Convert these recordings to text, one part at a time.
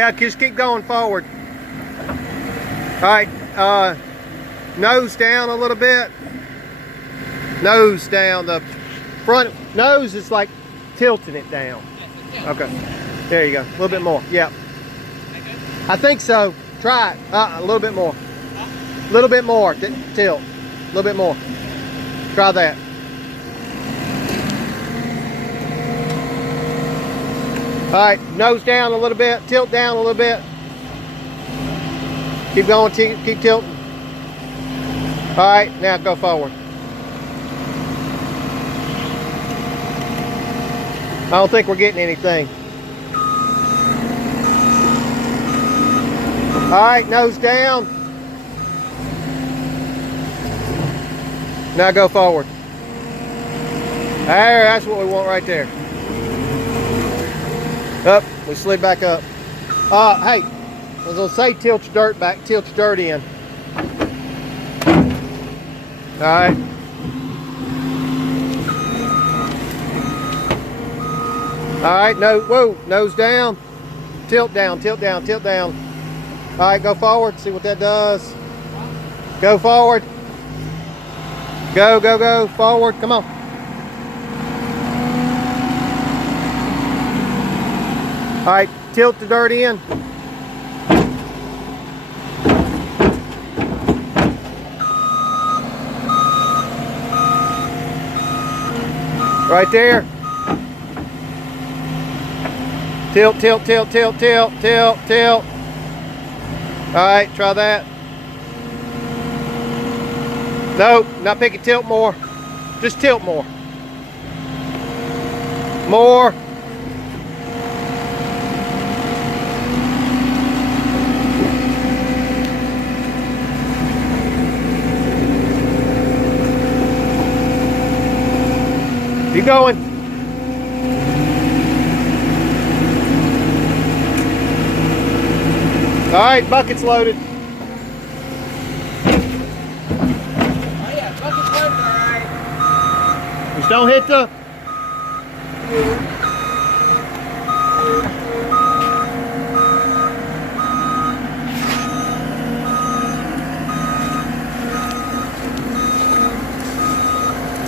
Yeah, just keep going forward. All right, nose down a little bit. Nose down. The front nose is like tilting it down. Okay, there you go. A little bit more. Yeah, I think so. Try it. A little bit more. A little bit more. Tilt. A little bit more. Try that. All right, nose down a little bit. Tilt down a little bit. Keep going. Keep tilting. All right, now go forward. I don't think we're getting anything. All right, nose down. Now go forward. There, that's what we want right there. Up, we slid back up. Hey, I was gonna say tilt your dirt back, tilt your dirt in. All right. All right, nose down. Tilt down, tilt down, tilt down. All right, go forward, see what that does. Go forward. Go, forward, come on. All right, tilt the dirt in. Right there. Tilt, tilt, tilt, tilt, tilt, tilt, tilt. All right, try that. Nope, not pick it, tilt more. Just tilt more. More. Keep going. All right, bucket's loaded. Oh yeah, bucket's loaded, all right. Just don't hit the...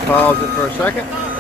Pause it for a second.